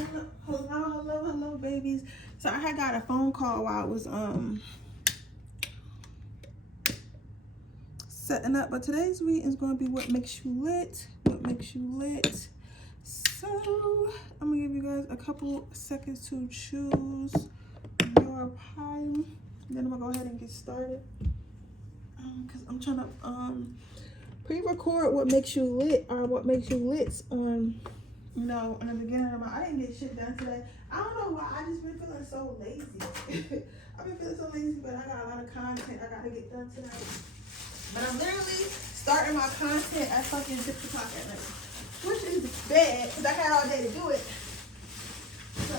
Hello, babies. So I had got a phone call while I was setting up, but today's reading is going to be what makes you lit. What makes you lit? So I'm gonna give you guys a couple seconds to choose your pile. Then I'm gonna go ahead and get started. Cause I'm trying to pre-record what makes you lit or what makes you lit on, you know, in the beginning of my. I didn't get shit done today. I don't know why. I just been feeling so lazy. I've been feeling so lazy, but I got a lot of content I gotta get done tonight. But I'm literally starting my content at fucking 6 o'clock at night, which is bad because I had all day to do it. So.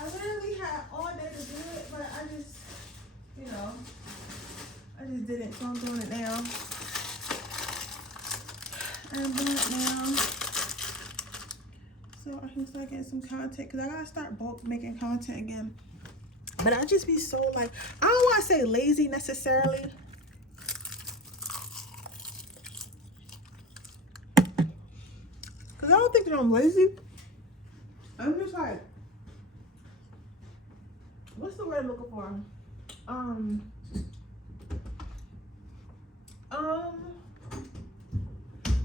I literally had all day to do it, but I just, you know, I just didn't, so I'm doing it now. I'm doing it now, so I can start getting some content, because I gotta start bulk making content again. But I just be so like, I don't want to say lazy necessarily, because I don't think that I'm lazy. I'm just like, what's the word I'm looking for?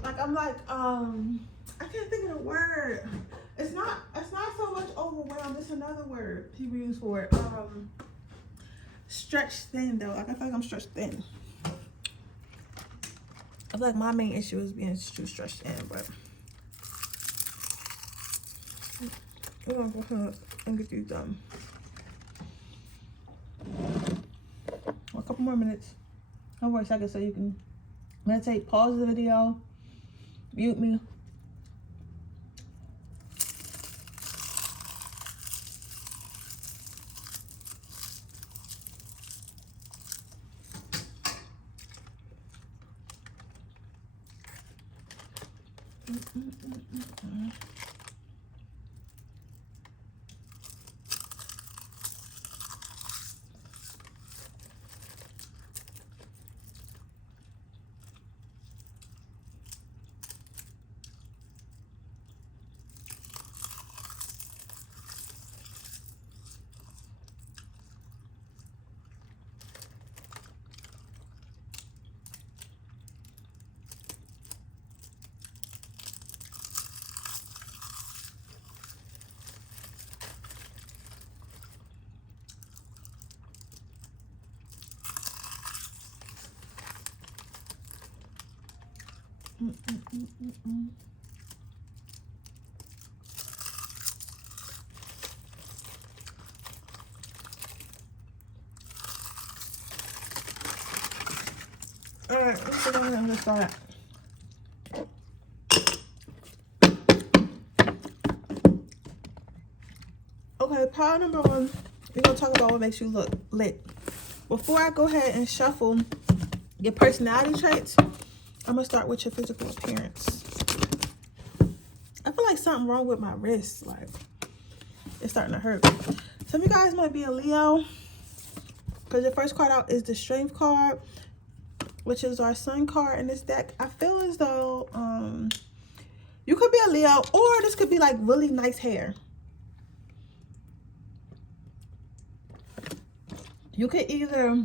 Like I'm like, I can't think of the word. It's not so much overwhelmed. It's another word people use for it. Stretched thin though. Like I feel like I'm stretched thin. I feel like my main issue is being too stretched thin, but we're gonna go ahead and get these done. A couple more minutes. Don't worry, seconds, so you can meditate, pause the video, mute me. Alright, let's go ahead and get started. Okay, pile number one, we're gonna talk about what makes you look lit. Before I go ahead and shuffle your personality traits, I'm gonna start with your physical appearance. I feel like something wrong with my wrist, like it's starting to hurt. Some of you guys might be a Leo, because your first card out is the Strength card, which is our Sun card in this deck. I feel as though you could be a Leo, or this could be like really nice hair. You could either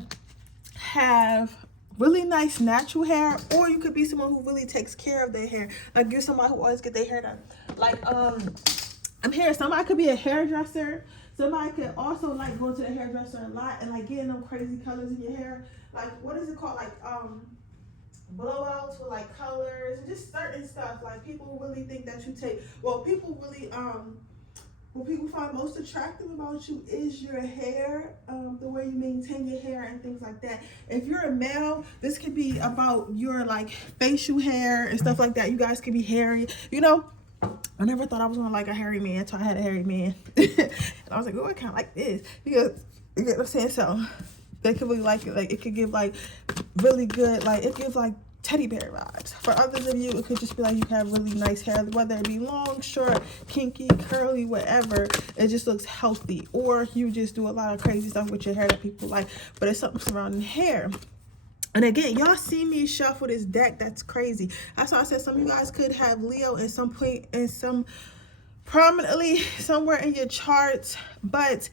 have really nice natural hair, or you could be someone who really takes care of their hair. Like you're somebody who always get their hair done. Like I'm here, somebody could be a hairdresser. Somebody could also like go to the hairdresser a lot and like getting them crazy colors in your hair. Like what is it called? Like blowouts with like colors and just certain stuff. Like people really think that you take, well, people really what people find most attractive about you is your hair, the way you maintain your hair and things like that. If you're a male, this could be about your like facial hair and stuff like that. You guys could be hairy, you know. I never thought I was gonna like a hairy man until I had a hairy man. And I was like, oh, I kind of like this. Because, you get what I'm saying? So they could really like it. Like it could give like really good, like it gives like teddy bear vibes. For others of you, it could just be like you have really nice hair, whether it be long, short, kinky, curly, whatever. It just looks healthy. Or you just do a lot of crazy stuff with your hair that people like, but it's something surrounding hair. And again, y'all see me shuffle this deck. That's crazy. That's why I said some of you guys could have Leo in some point, in some prominently somewhere in your charts. But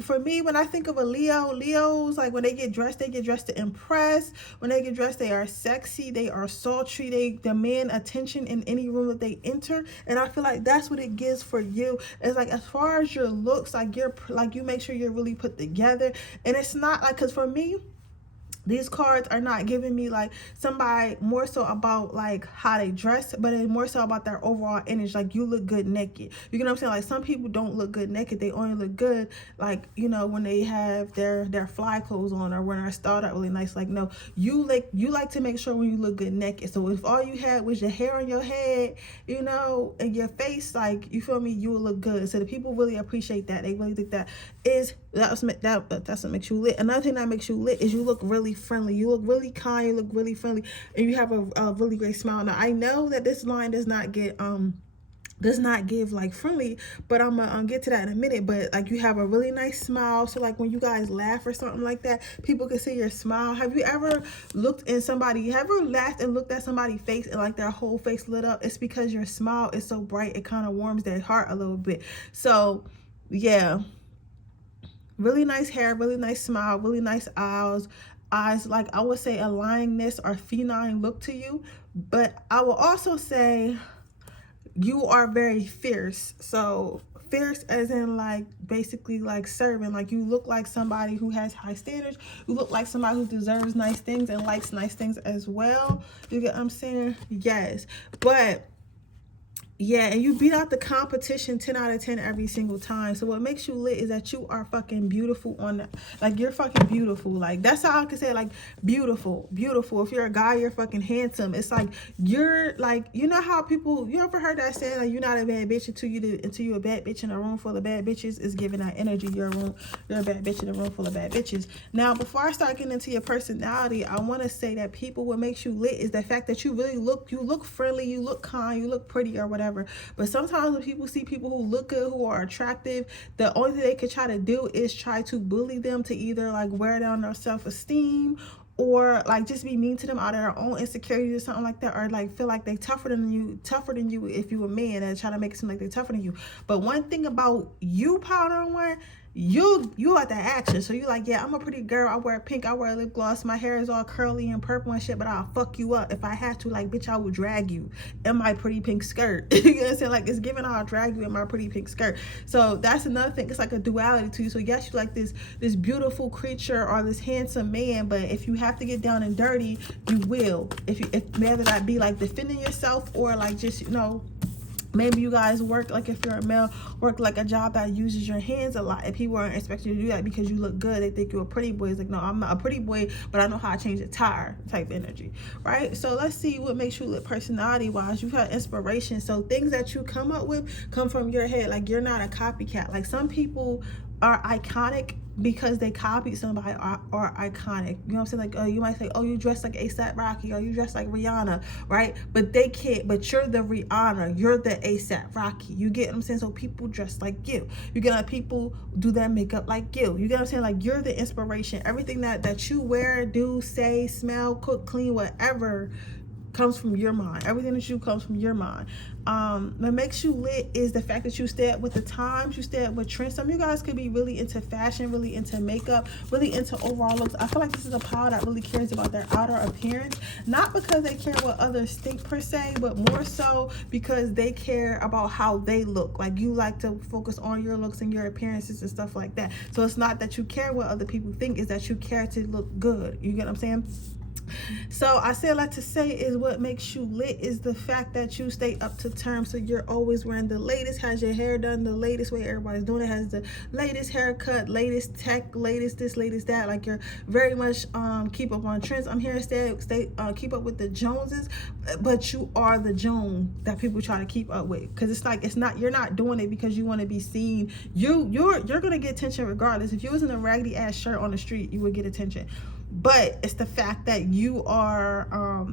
for me, when I think of a Leo's like when they get dressed to impress. When they get dressed, they are sexy, they are sultry, they demand attention in any room that they enter. And I feel like that's what it gives for you. It's like as far as your looks, like you make sure you're really put together. And it's not like, because for me, these cards are not giving me like somebody more so about like how they dress, but it's more so about their overall image. Like you look good naked. You know what I'm saying? Like some people don't look good naked. They only look good like, you know, when they have their fly clothes on or when they're styled out really nice. Like no, you like to make sure when you look good naked. So if all you had was your hair on your head, you know, and your face, like you feel me, you will look good. So the people really appreciate that. They really think that's what makes you lit. Another thing that makes you lit is you look really friendly. You look really kind. You look really friendly, and you have a really great smile. Now I know that this line does not give like friendly, but I'm gonna get to that in a minute. But like you have a really nice smile, so like when you guys laugh or something like that, people can see your smile. Have you ever laughed and looked at somebody's face and like their whole face lit up? It's because your smile is so bright, it kind of warms their heart a little bit. So yeah, really nice hair, really nice smile, really nice eyes, like I would say a lioness or feline look to you. But I will also say you are very fierce. So fierce as in like basically like serving. Like you look like somebody who has high standards. You look like somebody who deserves nice things and likes nice things as well. You get what I'm saying? Yes. But yeah, and you beat out the competition 10 out of 10 every single time. So what makes you lit is that you are fucking beautiful like you're fucking beautiful. Like that's how I can say it, like beautiful. If you're a guy, you're fucking handsome. It's like you're like, you know how people, you ever heard that saying like you're not a bad bitch until you're a bad bitch in a room full of bad bitches? Is giving that energy. You're a bad bitch in a room full of bad bitches. Now before I start getting into your personality, I want to say that people, what makes you lit is the fact that you look friendly, you look kind, you look pretty or whatever. But sometimes when people see people who look good, who are attractive, the only thing they could try to do is try to bully them to either like wear down their self-esteem or like just be mean to them out of their own insecurities or something like that, or like feel like they tougher than you if you a man, and try to make it seem like they tougher than you. But one thing about you, Powder and Wine, you like that action. So you like, yeah, I'm a pretty girl, I wear pink, I wear lip gloss, my hair is all curly and purple and shit, but I'll fuck you up if I had to. Like, bitch, I will drag you in my pretty pink skirt. You know what I'm saying? Like, it's given, I'll drag you in my pretty pink skirt. So that's another thing. It's like a duality to you. So yes, you like this beautiful creature or this handsome man, but if you have to get down and dirty, you will. If whether that be like defending yourself or like just, you know, maybe you guys work, like if you're a male, work like a job that uses your hands a lot, and people aren't expecting you to do that because you look good. They think you're a pretty boy. It's like, no, I'm not a pretty boy, but I know how to change a tire type energy, right? So let's see what makes you lit personality wise. You've had inspiration. So things that you come up with come from your head. Like you're not a copycat. Like some people are iconic because they copied somebody or iconic. You know what I'm saying? Like, you might say, oh, you dress like A$AP Rocky, or you dress like Rihanna, right? But they can't, but you're the Rihanna, you're the A$AP Rocky. You get what I'm saying? So people dress like you. You get like people do their makeup like you. You get what I'm saying? Like you're the inspiration. Everything that you wear, do, say, smell, cook, clean, whatever comes from your mind. Everything that you comes from your mind. What makes you lit is the fact that you stay up with the times, you stay up with trends. Some of you guys could be really into fashion, really into makeup, really into overall looks. I feel like this is a power that really cares about their outer appearance, not because they care what others think per se, but more so because they care about how they look. Like you like to focus on your looks and your appearances and stuff like that. So it's not that you care what other people think, it's that you care to look good. You get what I'm saying? So I say a lot to say is what makes you lit is the fact that you stay up to terms. So you're always wearing the latest, has your hair done the latest way everybody's doing it, has the latest haircut, latest tech, latest this, latest that. Like you're very much keep up on trends. I'm here to stay keep up with the Joneses, but you are the Joan that people try to keep up with, because it's like you're not doing it because you want to be seen. You're gonna get attention regardless. If you was in a raggedy ass shirt on the street, you would get attention. but it's the fact that you are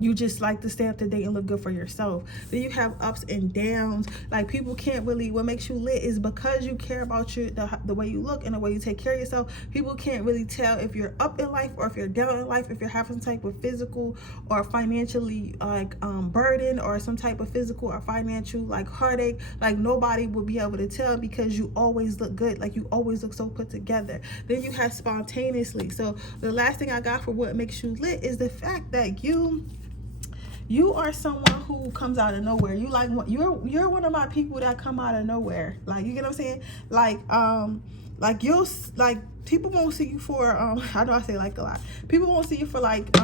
you just like to stay up to date and look good for yourself. Then you have ups and downs. Like, people can't really, what makes you lit is because you care about the way you look and the way you take care of yourself. People can't really tell if you're up in life or if you're down in life, if you're having some type of physical or financially like burden, or some type of physical or financial like heartache. Like, nobody will be able to tell because you always look good. Like, you always look so put together. Then you have spontaneously. So the last thing I got for what makes you lit is the fact that you are someone who comes out of nowhere. You're one of my people that come out of nowhere. Like, you get what I'm saying? Like you'll like, people won't see you for I know I say like a lot. People won't see you for like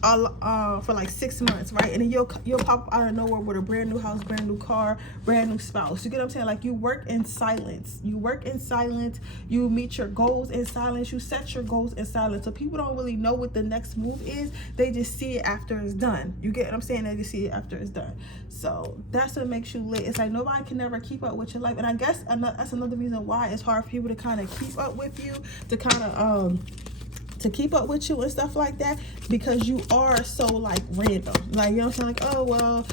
for like 6 months, right? And then you'll pop out of nowhere with a brand new house, brand new car, brand new spouse. You get what I'm saying? Like, you work in silence. You work in silence. You meet your goals in silence. You set your goals in silence. So people don't really know what the next move is. They just see it after it's done. You get what I'm saying? They just see it after it's done. So that's what makes you lit. It's like nobody can never keep up with your life. And I guess that's another reason why it's hard for people to kind of keep up with you, to kind of to keep up with you and stuff like that, because you are so like random. Like, you know what I'm saying? Like, oh well,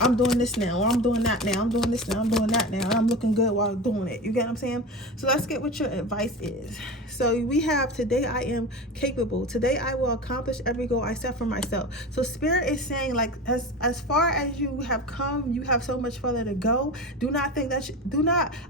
I'm doing this now, or I'm doing that now, I'm doing this now, I'm doing that now, and I'm looking good while doing it. You get what I'm saying? So let's get what your advice is. So we have, today I am capable. Today I will accomplish every goal I set for myself. So Spirit is saying, like, as far as you have come, you have so much further to go. Do not think that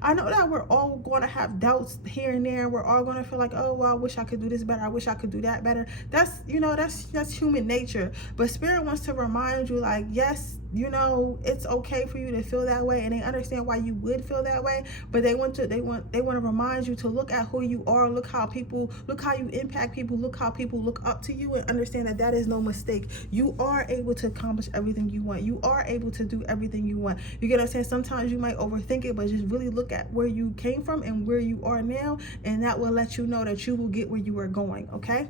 I know that we're all going to have doubts here and there. We're all going to feel like, oh well, I wish I could do this better, I wish I could do that better. That's, you know, that's human nature. But Spirit wants to remind you, like, yes, you know, it's okay for you to feel that way, and they understand why you would feel that way, but they want to remind you to look at who you are, look how you impact people, look how people look up to you, and understand that that is no mistake. You are able to accomplish everything you want. You are able to do everything you want. You get what I'm saying? Sometimes you might overthink it, but just really look at where you came from and where you are now, and that will let you know that you will get where you are going. Okay?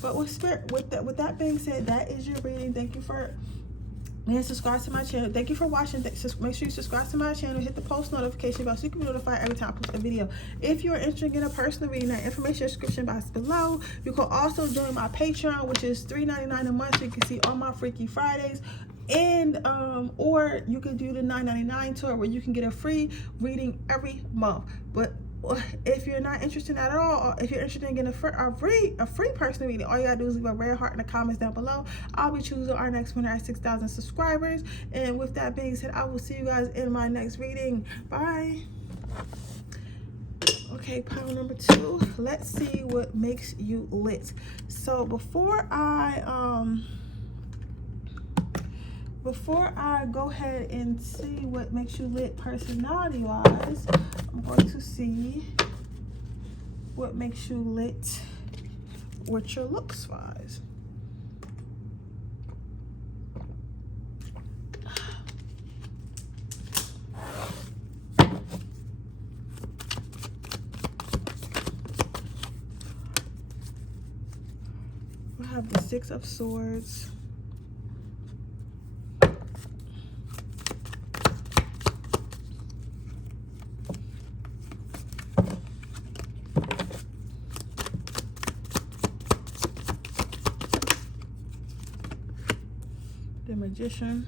But with that being said, that is your reading. Thank you for subscribe to my channel. Thank you for watching. Make sure you subscribe to my channel, hit the post notification bell so you can be notified every time I post a video. If you're interested in a personal reading, that information in the description box below. You can also join my Patreon, which is $3.99 a month, so you can see all my Freaky Fridays. And or you could do the $9.99 tour, where you can get a free reading every month. But if you're not interested at all, or if you're interested in getting a free personal reading, all you gotta do is leave a red heart in the comments down below. I'll be choosing our next winner at 6,000 subscribers. And with that being said, I will see you guys in my next reading. Bye. Okay, pile number 2. Let's see what makes you lit. So before I go ahead and see what makes you lit personality-wise, I'm going to see what makes you lit with your looks-wise. We have the 6 of Swords. The Magician.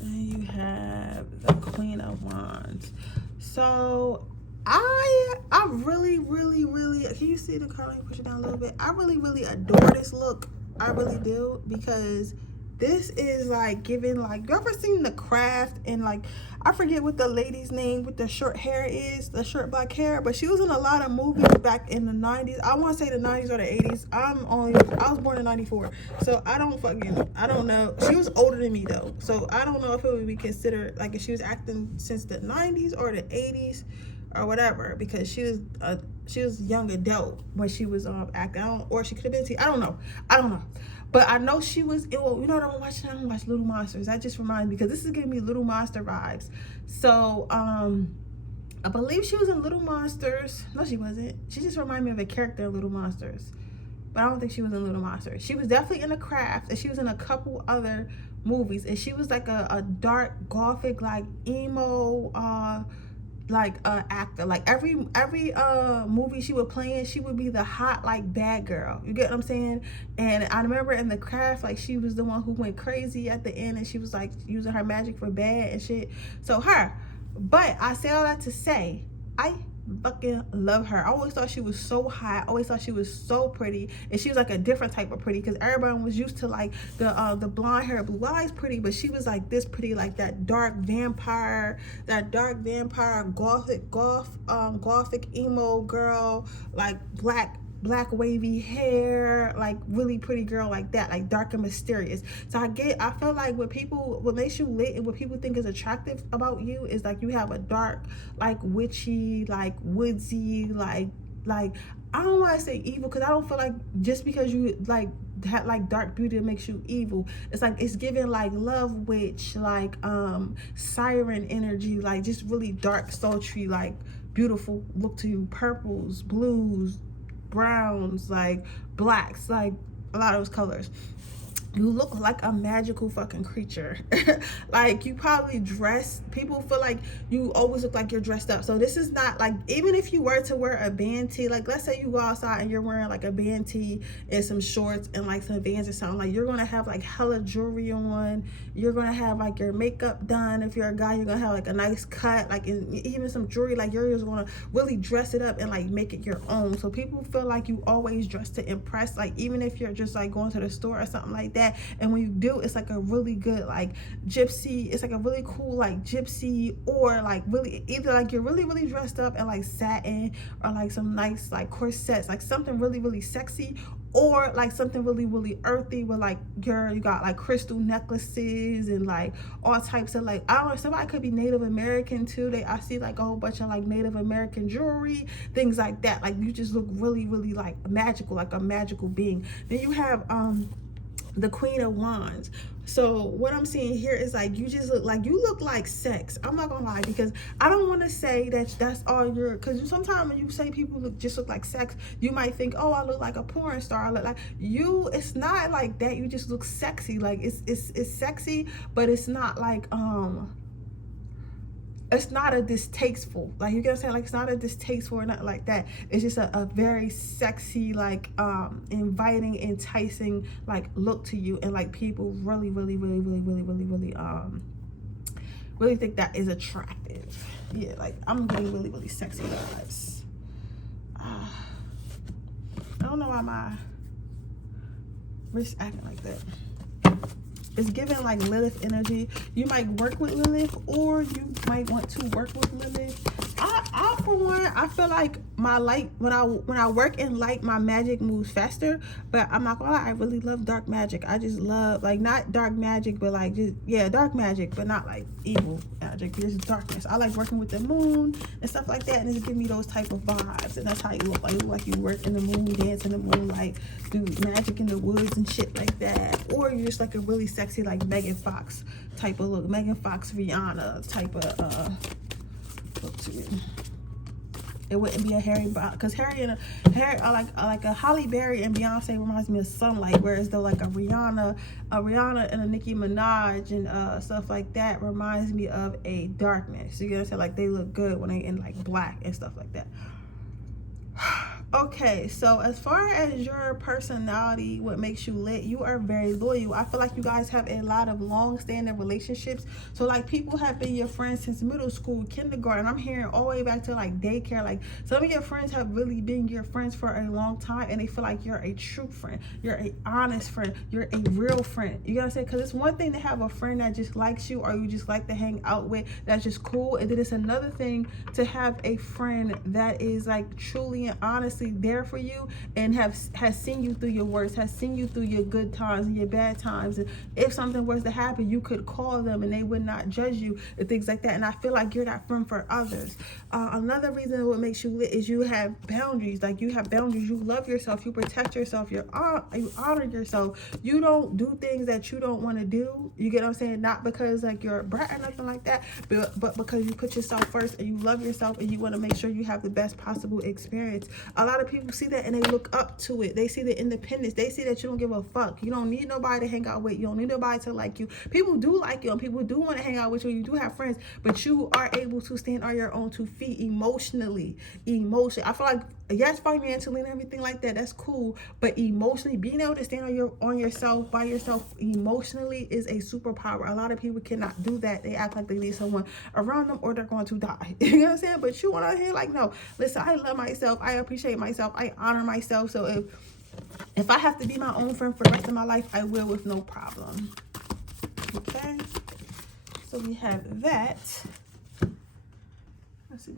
And you have the Queen of Wands. So I really, can you see the card? Let me push it down a little bit. I really adore this look. I really do, because this is like giving, like, you ever seen The Craft? And like, I forget what the lady's name with the short hair is, the short black hair, but she was in a lot of movies back in the 90s. I want to say the 90s or the 80s. I was born in 94, so I don't know. She was older than me though, so I don't know if it would be considered like if she was acting since the 90s or the 80s or whatever, because she was young adult when she was acting, or she could have been I don't know. But I know she was, you know what I'm watching? I'm watching Little Monsters. That just reminds me, because this is giving me Little Monster vibes. So, I believe she was in Little Monsters. No, she wasn't. She just reminded me of a character in Little Monsters. But I don't think she was in Little Monsters. She was definitely in The Craft, and she was in a couple other movies, and she was like a dark gothic, like emo actor. Like every movie she would play in, she would be the hot like bad girl, you get what I'm saying? And I remember in The Craft, like she was the one who went crazy at the end, and she was like using her magic for bad and shit. So her. But I say all that to say, I fucking love her. I always thought she was so hot. I always thought she was so pretty, and she was like a different type of pretty, because everybody was used to like the blonde hair, blue eyes pretty, but she was like this pretty, like that dark vampire gothic emo girl, like black wavy hair, like really pretty girl like that, like dark and mysterious. So I feel like what makes you lit and what people think is attractive about you is like you have a dark, like witchy, like woodsy, like I don't want to say evil, because I don't feel like just because you like have like dark beauty that makes you evil. It's like it's giving like love witch, like siren energy, like just really dark, sultry, like beautiful look to you. Purples, blues, browns, like blacks, like a lot of those colors. You look like a magical fucking creature. Like you probably dress, people feel like you always look like you're dressed up. So this is not like, even if you were to wear a band tee, like let's say you go outside and you're wearing like a band tee and some shorts and like some Vans or something, like you're gonna have like hella jewelry on, you're gonna have like your makeup done. If you're a guy, you're gonna have like a nice cut, like even some jewelry, like you're just gonna really dress it up and like make it your own. So people feel like you always dress to impress, like even if you're just like going to the store or something like that. And when you do, it's like a really good like gypsy, it's like a really cool like gypsy, or like really either like you're really dressed up in like satin, or like some nice like corsets, like something really sexy, or like something really earthy with like you got like crystal necklaces and like all types of like, I don't know, somebody could be Native American too. I see like a whole bunch of like Native American jewelry, things like that. Like you just look really like magical, like a magical being. Then you have the Queen of Wands. So what I'm seeing here is like you look like sex. I'm not gonna lie, because I don't want to say that's all you're, because sometimes when you say people look like sex, you might think, oh, I look like a porn star, I look like you. It's not like that. You just look sexy. Like it's sexy, but it's not like it's not a distasteful, like you get what I'm saying, like it's not a distasteful or nothing like that. It's just a very sexy, like inviting, enticing like look to you, and like people really think that is attractive. Yeah, like I'm getting really sexy vibes. I don't know why my wrist acting like that. It's giving like Lilith energy. You might work with Lilith, or you might want to work with Lilith. I for one, I feel like my light, when I work in light, my magic moves faster. But I'm not gonna lie, I really love dark magic. I just love, like, not dark magic, but like just, yeah, dark magic, but not like evil magic, just darkness. I like working with the moon and stuff like that, and it's giving me those type of vibes. And that's how you look. Like you look like you work in the moon, dance in the moonlight, do magic in the woods and shit like that. Or you're just like a really sexy, like Megan Fox type of look, Megan Fox, Rihanna type of look to you. It wouldn't be a Harry, because Harry like a Halle Berry and Beyonce reminds me of sunlight, whereas though like a Rihanna and a Nicki Minaj and stuff like that reminds me of a darkness. You get what I'm saying? Like they look good when they in like black and stuff like that. Okay, so as far as your personality, what makes you lit, you are very loyal. I feel like you guys have a lot of long-standing relationships. So like people have been your friends since middle school, kindergarten. I'm hearing all the way back to like daycare. Like some of your friends have really been your friends for a long time, and they feel like you're a true friend, you're an honest friend, you're a real friend. You know what I'm saying? Because it's one thing to have a friend that just likes you, or you just like to hang out with, that's just cool. And then it's another thing to have a friend that is like truly and honestly there for you, and has seen you through your worst, has seen you through your good times and your bad times, and if something was to happen, you could call them and they would not judge you and things like that. And I feel like you're that friend for others. Another reason what makes you lit is you have boundaries. Like you have boundaries. You love yourself, you protect yourself, you honor yourself. You don't do things that you don't want to do. You get what I'm saying? Not because like you're a brat or nothing like that, but because you put yourself first and you love yourself and you want to make sure you have the best possible experience. A lot lot of people see that and they look up to it. They see the independence. They see that you don't give a fuck. You don't need nobody to hang out with. You don't need nobody to like you. People do like you and people do want to hang out with you. You do have friends, but you are able to stand on your own 2 feet emotionally. I feel like, yes, financially and everything like that, that's cool, but emotionally, being able to stand on yourself, by yourself emotionally is a superpower. A lot of people cannot do that. They act like they need someone around them or they're going to die. You know what I'm saying? But you want to hear like, no, listen, I love myself. I appreciate myself. I honor myself. So if I have to be my own friend for the rest of my life, I will with no problem. Okay? So we have that. Let's see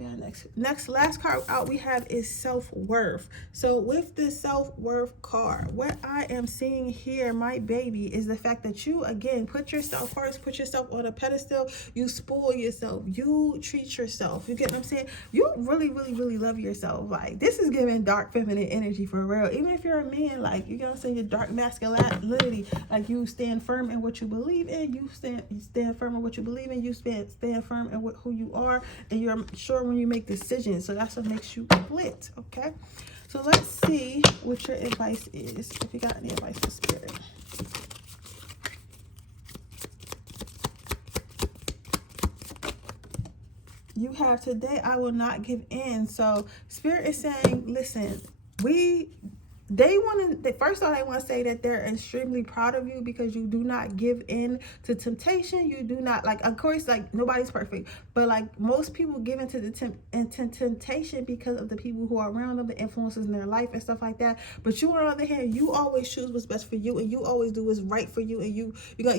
next last card out we have is self-worth. So with the self-worth card, what I am seeing here, my baby, is the fact that you again put yourself first, put yourself on a pedestal, you spoil yourself, you treat yourself, you get what I'm saying? You really love yourself. Like, this is giving dark feminine energy for real. Even if you're a man, like, you know what I'm saying, your dark masculinity, like, you stand firm in what you believe in, you stand firm in what you believe in, you stand firm in who you are, and you're sure when you make decisions. So that's what makes you split. Okay, so let's see what your advice is, if you got any advice for spirit. You have today, I will not give in. So spirit is saying, listen, first of all, they want to say that they're extremely proud of you because you do not give in to temptation. You do not, like, of course, like, nobody's perfect, but like most people give into the temptation because of the people who are around them, the influences in their life and stuff like that. But you, on the other hand, you always choose what's best for you, and you always do what's right for you, and you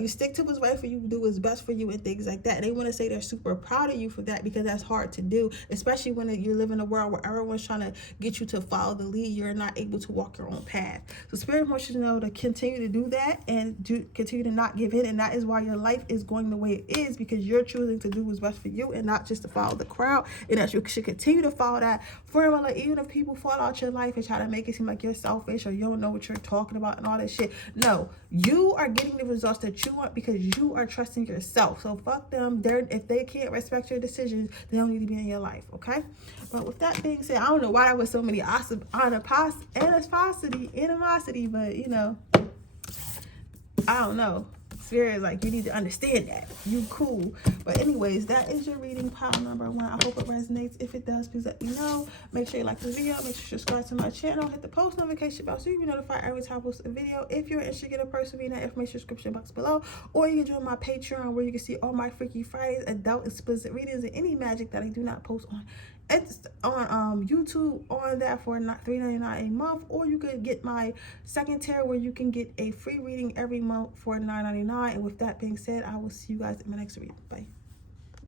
stick to what's right for you, do what's best for you, and things like that. And they want to say they're super proud of you for that because that's hard to do, especially when you're living in a world where everyone's trying to get you to follow the lead. You're not able to walk your own path. So spirit wants you to know to continue to do that and continue to not give in, and that is why your life is going the way it is, because you're choosing to do what's best for you and not just to follow the crowd, and that you should continue to follow that formula. Even if people fall out your life and try to make it seem like you're selfish or you don't know what you're talking about and all that shit, no, you are getting the results that you want because you are trusting yourself. So fuck them. If they can't respect your decisions, they don't need to be in your life. Okay, but with that being said, I don't know why that was so many animosity, but you know, I don't know. Spirit is like, you need to understand that. You cool. But anyways, that is your reading, pile number 1. I hope it resonates. If it does, please let me know. Make sure you like the video. Make sure you subscribe to my channel. Hit the post notification bell so you'll be notified every time I post a video. If you're interested, get a person in that information description box below. Or you can join my Patreon where you can see all my Freaky Fridays, adult explicit readings, and any magic that I do not post on. It's on YouTube on that for $3.99 a month, or you could get my second tier where you can get a free reading every month for $9.99. And with that being said, I will see you guys in my next reading. Bye.